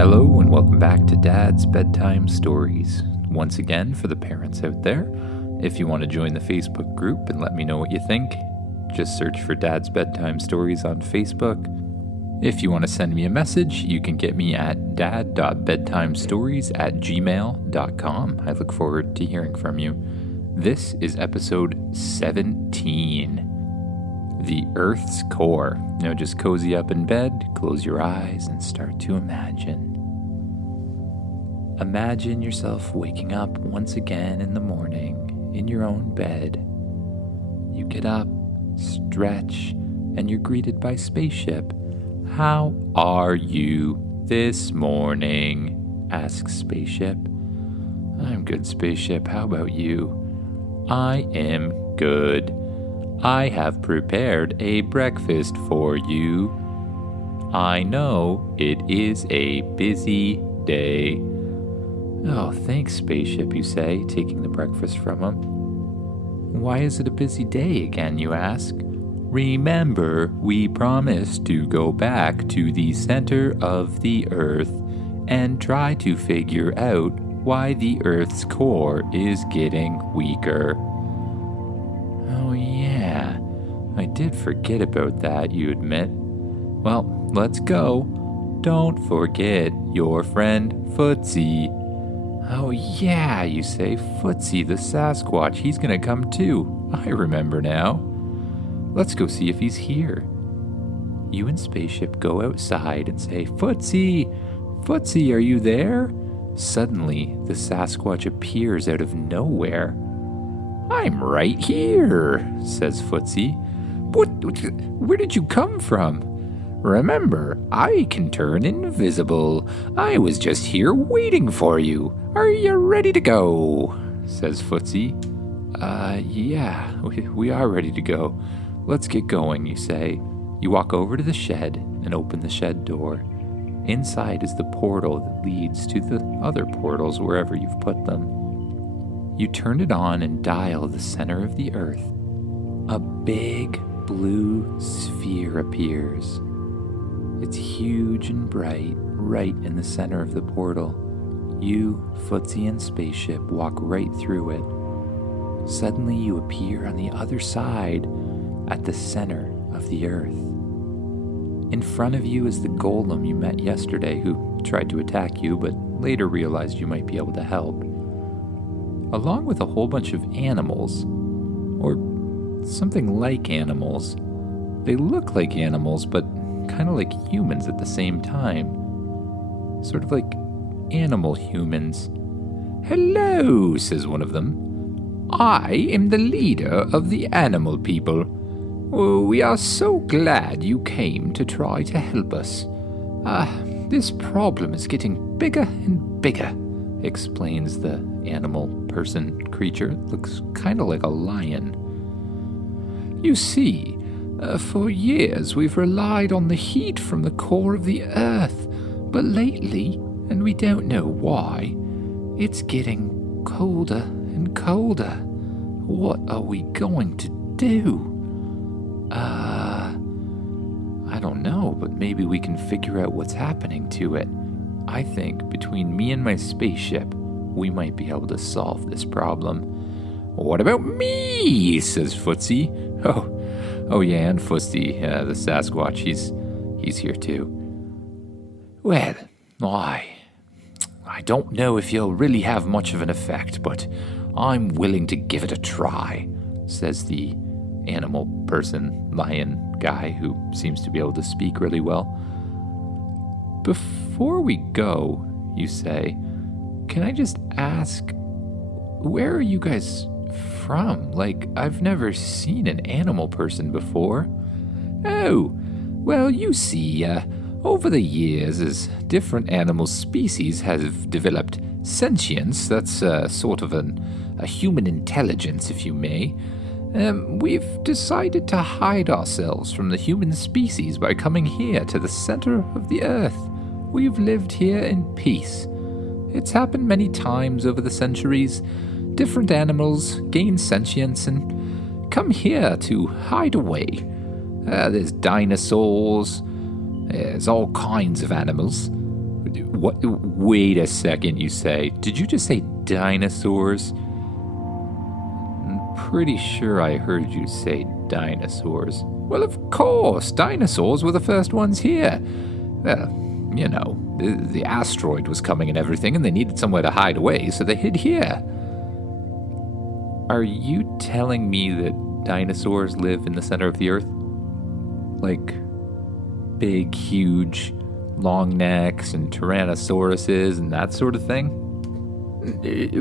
Hello and welcome back to Dad's Bedtime Stories. Once again, for the parents out there, if you want to join the Facebook group and let me know what you think, just search for Dad's Bedtime Stories on Facebook. If you want to send me a message, you can get me at dad.bedtimestories@gmail.com. I look forward to hearing from you. This is episode 17, The Earth's Core. Now just cozy up in bed, close your eyes, and start to imagine. Imagine yourself waking up once again in the morning in your own bed. You get up, stretch, and you're greeted by Spaceship. "How are you this morning?" asks Spaceship. "I'm good, Spaceship. How about you?" "I am good. I have prepared a breakfast for you. I know it is a busy day." "Oh, thanks, Spaceship," you say, taking the breakfast from him. "Why is it a busy day again?" you ask. "Remember, we promised to go back to the center of the Earth and try to figure out why the Earth's core is getting weaker." "Oh yeah, I did forget about that," you admit. "Well, let's go. Don't forget your friend Footsie." "Oh yeah," you say, "Footsie the Sasquatch, he's gonna come too. I remember now. Let's go see if he's here." You and Spaceship go outside and say, "Footsie! Footsie, are you there?" Suddenly, the Sasquatch appears out of nowhere. "I'm right here," says Footsie. Where did you come from?" "Remember, I can turn invisible. I was just here waiting for you. Are you ready to go?" says Footsie. Yeah, we are ready to go. Let's get going," you say. You walk over to the shed and open the shed door. Inside is the portal that leads to the other portals wherever you've put them. You turn it on and dial the center of the Earth. A big blue sphere appears. It's huge and bright, right in the center of the portal. You, Footsie, and Spaceship walk right through it. Suddenly you appear on the other side at the center of the Earth. In front of you is the golem you met yesterday who tried to attack you but later realized you might be able to help. Along with a whole bunch of animals, or something like animals. They look like animals but kind of like humans at the same time. Sort of like animal humans. "Hello," says one of them. "I am the leader of the animal people. Oh, we are so glad you came to try to help us. This problem is getting bigger and bigger," explains the animal person creature. It looks kind of like a lion. "You see, for years we've relied on the heat from the core of the Earth, but lately, and we don't know why, it's getting colder and colder. What are we going to do?" I don't know, but maybe we can figure out what's happening to it. I think between me and my Spaceship, we might be able to solve this problem." "What about me?" says Footsie. Oh yeah, and Footsie, the Sasquatch, he's here too. "Well, I don't know if you'll really have much of an effect, but I'm willing to give it a try," says the animal person, lion guy who seems to be able to speak really well. "Before we go," you say, "can I just ask, where are you guys from? Like, I've never seen an animal person before." "Oh, well, you see, over the years, as different animal species have developed sentience, that's sort of a human intelligence, if you may, we've decided to hide ourselves from the human species by coming here to the center of the Earth. We've lived here in peace. It's happened many times over the centuries. Different animals gain sentience and come here to hide away. There's dinosaurs, there's all kinds of animals. What? Wait a second, you say. Did you just say dinosaurs? I'm pretty sure I heard you say dinosaurs. Well, of course, dinosaurs were the first ones here. You know, the asteroid was coming and everything, and they needed somewhere to hide away, so they hid here. Are you telling me that dinosaurs live in the center of the Earth? Like big, huge, long necks and tyrannosauruses and that sort of thing?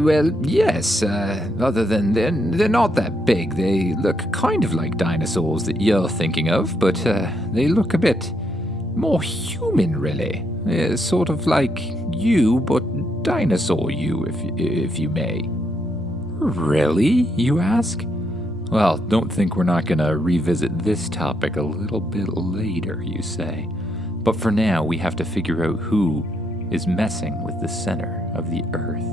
Well, yes, other than they're not that big. They look kind of like dinosaurs that you're thinking of, but they look a bit more human, really. Sort of like you, but dinosaur you, if you may. Really, you ask? Well, don't think we're not going to revisit this topic a little bit later, you say. But for now, we have to figure out who is messing with the center of the Earth.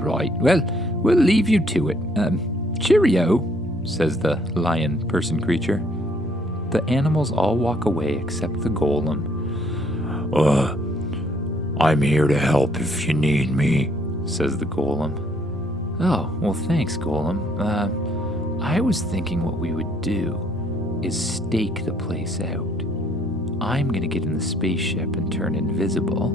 Right, well, we'll leave you to it. Cheerio, says the lion person creature. The animals all walk away except the golem. I'm here to help if you need me, says the golem. Oh, well, thanks, golem. I was thinking what we would do is stake the place out. I'm gonna get in the spaceship and turn invisible.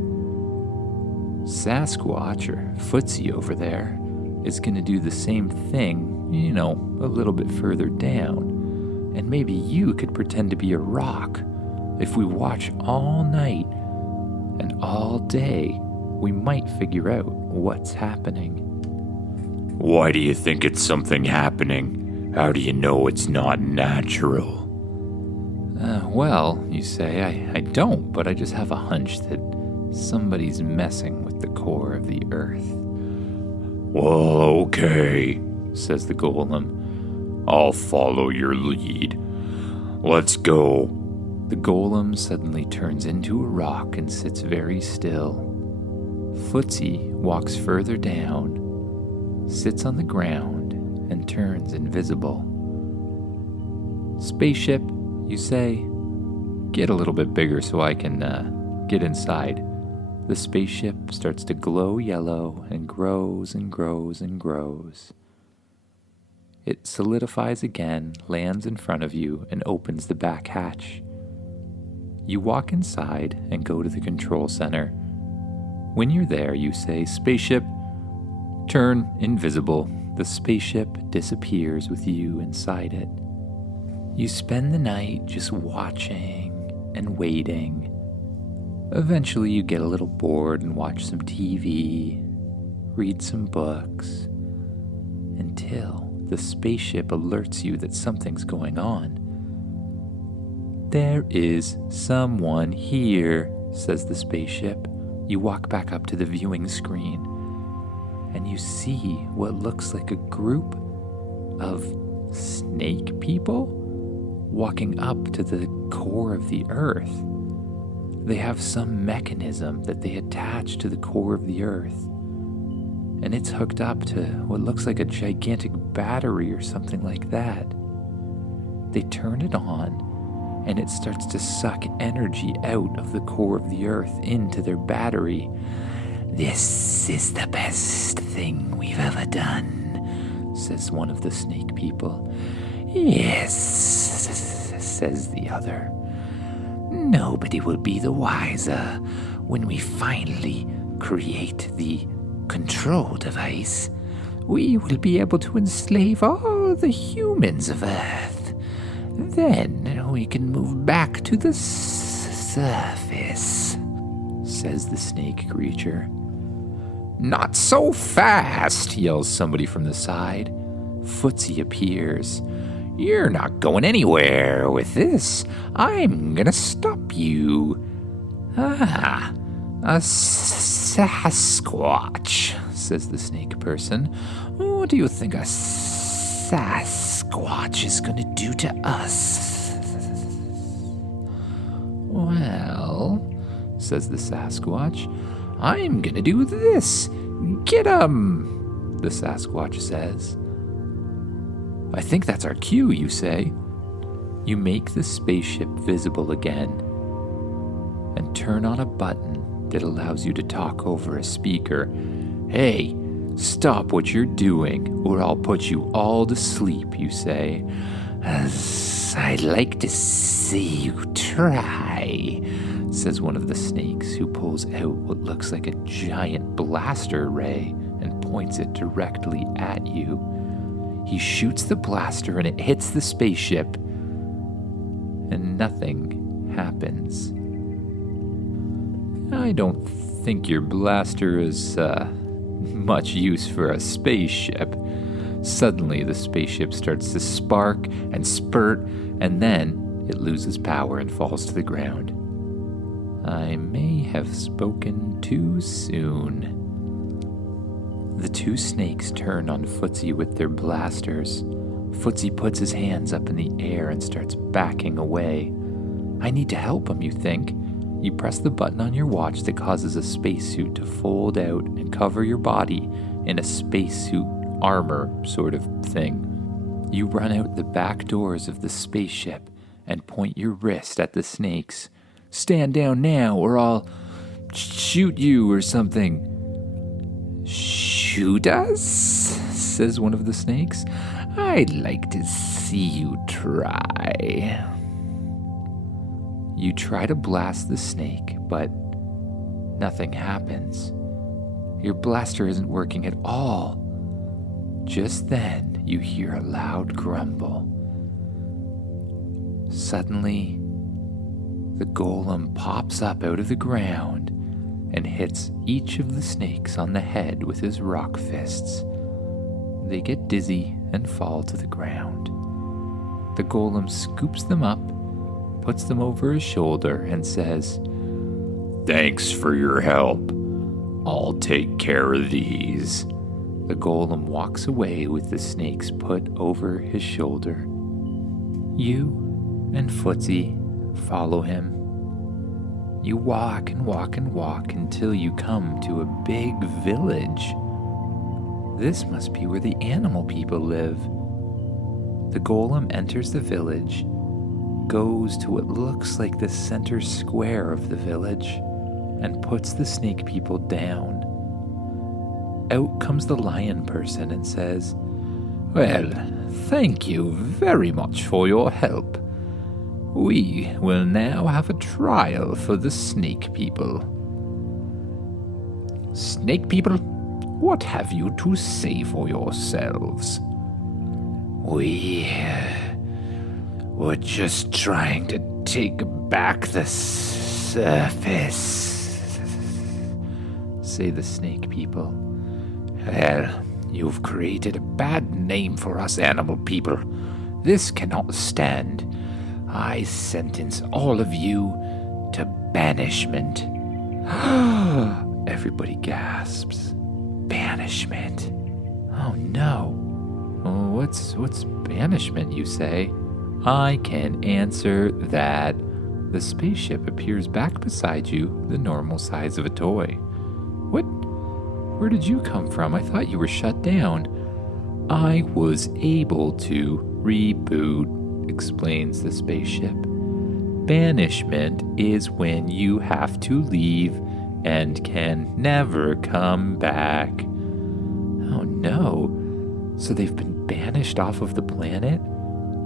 Sasquatch, or Footsie over there, is gonna do the same thing, you know, a little bit further down. And maybe you could pretend to be a rock. If we watch all night and all day, we might figure out what's happening. Why do you think it's something happening? How do you know it's not natural? Well, you say, I don't, but I just have a hunch that somebody's messing with the core of the Earth. Well, okay, says the golem. I'll follow your lead. Let's go. The golem suddenly turns into a rock and sits very still. Footsie walks further down, sits on the ground, and turns invisible. Spaceship, you say, get a little bit bigger so I can get inside. The spaceship starts to glow yellow and grows and grows and grows. It solidifies again, lands in front of you, and opens the back hatch. You walk inside and go to the control center. When you're there, you say, "Spaceship, turn invisible." The spaceship disappears with you inside it. You spend the night just watching and waiting. Eventually you get a little bored and watch some TV, read some books, until the spaceship alerts you that something's going on. "There is someone here," says the spaceship. You walk back up to the viewing screen, and you see what looks like a group of snake people walking up to the core of the Earth. They have some mechanism that they attach to the core of the Earth, and it's hooked up to what looks like a gigantic battery or something like that. They turn it on, and it starts to suck energy out of the core of the Earth into their battery. "This is the best thing we've ever done," says one of the snake people. "Yes," says the other. "Nobody will be the wiser when we finally create the control device. We will be able to enslave all the humans of Earth. Then we can move back to the surface," says the snake creature. "Not so fast," yells somebody from the side. Footsie appears. "You're not going anywhere with this. I'm gonna stop you." "Ah, a Sasquatch," says the snake person. "What do you think a Sasquatch is gonna do to us?" "Well," says the Sasquatch, "I'm gonna do this. Get 'em," the Sasquatch says. "I think that's our cue," you say. You make the spaceship visible again and turn on a button that allows you to talk over a speaker. "Hey, stop what you're doing, or I'll put you all to sleep," you say. "I'd like to see you try," says one of the snakes, who pulls out what looks like a giant blaster ray and points it directly at you. He shoots the blaster and it hits the spaceship, and nothing happens. "I don't think your blaster is much use for a spaceship." Suddenly, the spaceship starts to spark and spurt, and then it loses power and falls to the ground. I may have spoken too soon. The two snakes turn on Footsie with their blasters. Footsie puts his hands up in the air and starts backing away. I need to help him, you think. You press the button on your watch that causes a spacesuit to fold out and cover your body in a spacesuit armor sort of thing. You run out the back doors of the spaceship and point your wrist at the snakes. "Stand down now or I'll shoot you or something." "Shoot us?" says one of the snakes. "I'd like to see you try." You try to blast the snake, but nothing happens. Your blaster isn't working at all. Just then, you hear a loud grumble. Suddenly, the golem pops up out of the ground and hits each of the snakes on the head with his rock fists. They get dizzy and fall to the ground. The golem scoops them up, puts them over his shoulder, and says, "Thanks for your help. I'll take care of these." The golem walks away with the snakes put over his shoulder. You and Footsie follow him. You walk and walk and walk until you come to a big village. This must be where the animal people live. The golem enters the village, goes to what looks like the center square of the village, and puts the snake people down. Out comes the lion person and says, "Well, thank you very much for your help. We will now have a trial for the snake people." "Snake people, what have you to say for yourselves?" We were just trying to take back the surface," say the snake people. "Well, you've created a bad name for us animal people. This cannot stand. I sentence all of you to banishment." Everybody gasps. Banishment? Oh no. Oh, what's banishment, you say? I can answer that. The spaceship appears back beside you, the normal size of a toy. What? Where did you come from? I thought you were shut down. I was able to reboot, explains the spaceship. Banishment is when you have to leave and can never come back. Oh no. So they've been banished off of the planet?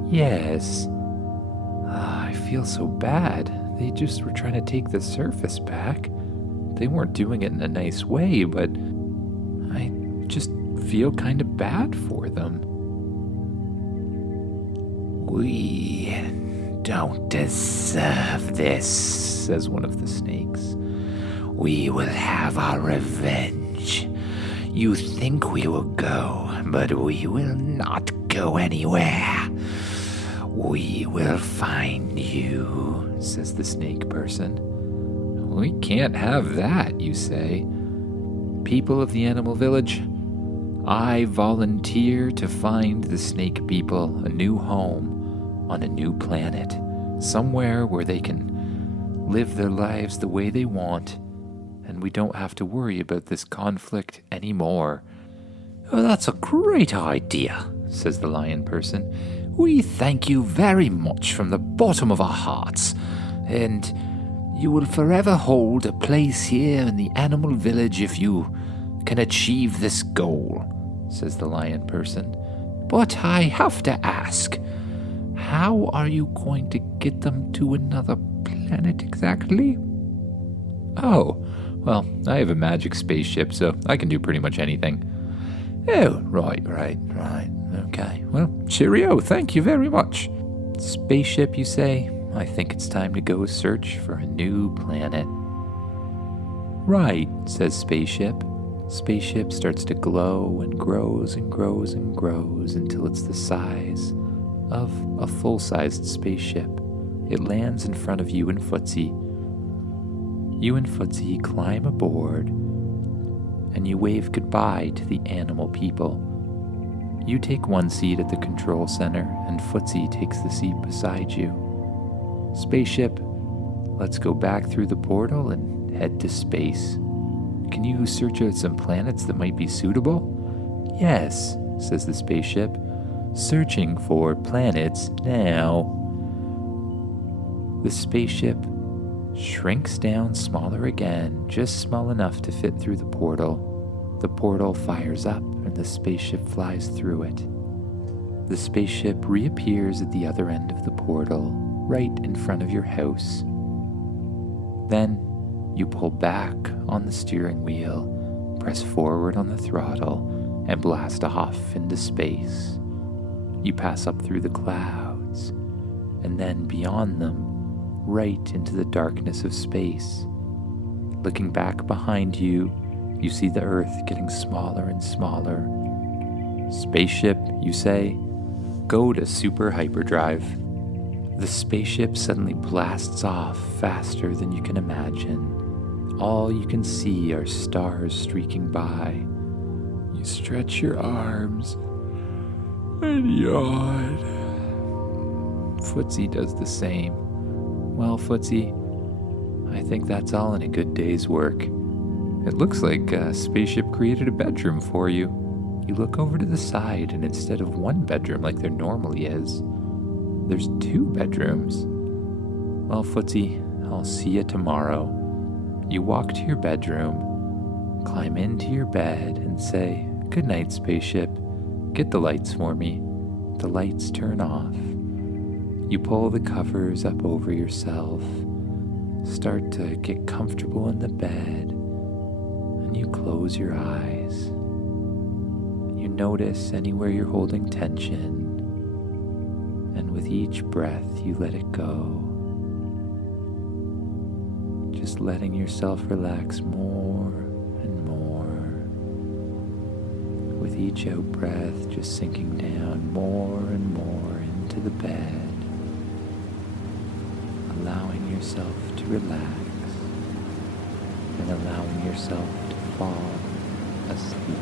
Yes. I feel so bad. They just were trying to take the surface back. They weren't doing it in a nice way, but I just feel kind of bad for them. We don't deserve this, says one of the snakes. We will have our revenge. You think we will go, but we will not go anywhere. We will find you, says the snake person. We can't have that, you say. People of the animal village, I volunteer to find the snake people a new home on a new planet, somewhere where they can live their lives the way they want, and we don't have to worry about this conflict anymore. Oh, that's a great idea, says the lion person. We thank you very much from the bottom of our hearts, and You will forever hold a place here in the animal village if you can achieve this goal, says the lion person. But I have to ask, how are you going to get them to another planet exactly? Oh, well, I have a magic spaceship, so I can do pretty much anything. Oh, right. Okay, well, cheerio, thank you very much. Spaceship, you say? I think it's time to go search for a new planet. Right, says Spaceship. Spaceship starts to glow and grows and grows and grows until it's the size of a full-sized spaceship. It lands in front of you and Footsie. You and Footsie climb aboard, and you wave goodbye to the animal people. You take one seat at the control center, and Footsie takes the seat beside you. Spaceship, let's go back through the portal and head to space. Can you search out some planets that might be suitable? Yes, says the spaceship. Searching for planets now. The spaceship shrinks down smaller again, just small enough to fit through the portal. The portal fires up and the spaceship flies through it. The spaceship reappears at the other end of the portal, right in front of your house. Then you pull back on the steering wheel, press forward on the throttle, and blast off into space. You pass up through the clouds, and then beyond them, right into the darkness of space. Looking back behind you, you see the Earth getting smaller and smaller. Spaceship, you say, go to super hyperdrive. The spaceship suddenly blasts off faster than you can imagine. All you can see are stars streaking by. You stretch your arms and yawn. Footsie does the same. Well, Footsie, I think that's all in a good day's work. It looks like a spaceship created a bedroom for you. You look over to the side, and instead of one bedroom like there normally is, there's 2 bedrooms. Well, Footsie, I'll see you tomorrow. You walk to your bedroom, climb into your bed, and say, "Good night, spaceship. Get the lights for me." The lights turn off. You pull the covers up over yourself, start to get comfortable in the bed, and you close your eyes. You notice anywhere you're holding tension, and with each breath you let it go. Just letting yourself relax more and more. With each out breath, just sinking down more and more into the bed, allowing yourself to relax and allowing yourself to fall asleep.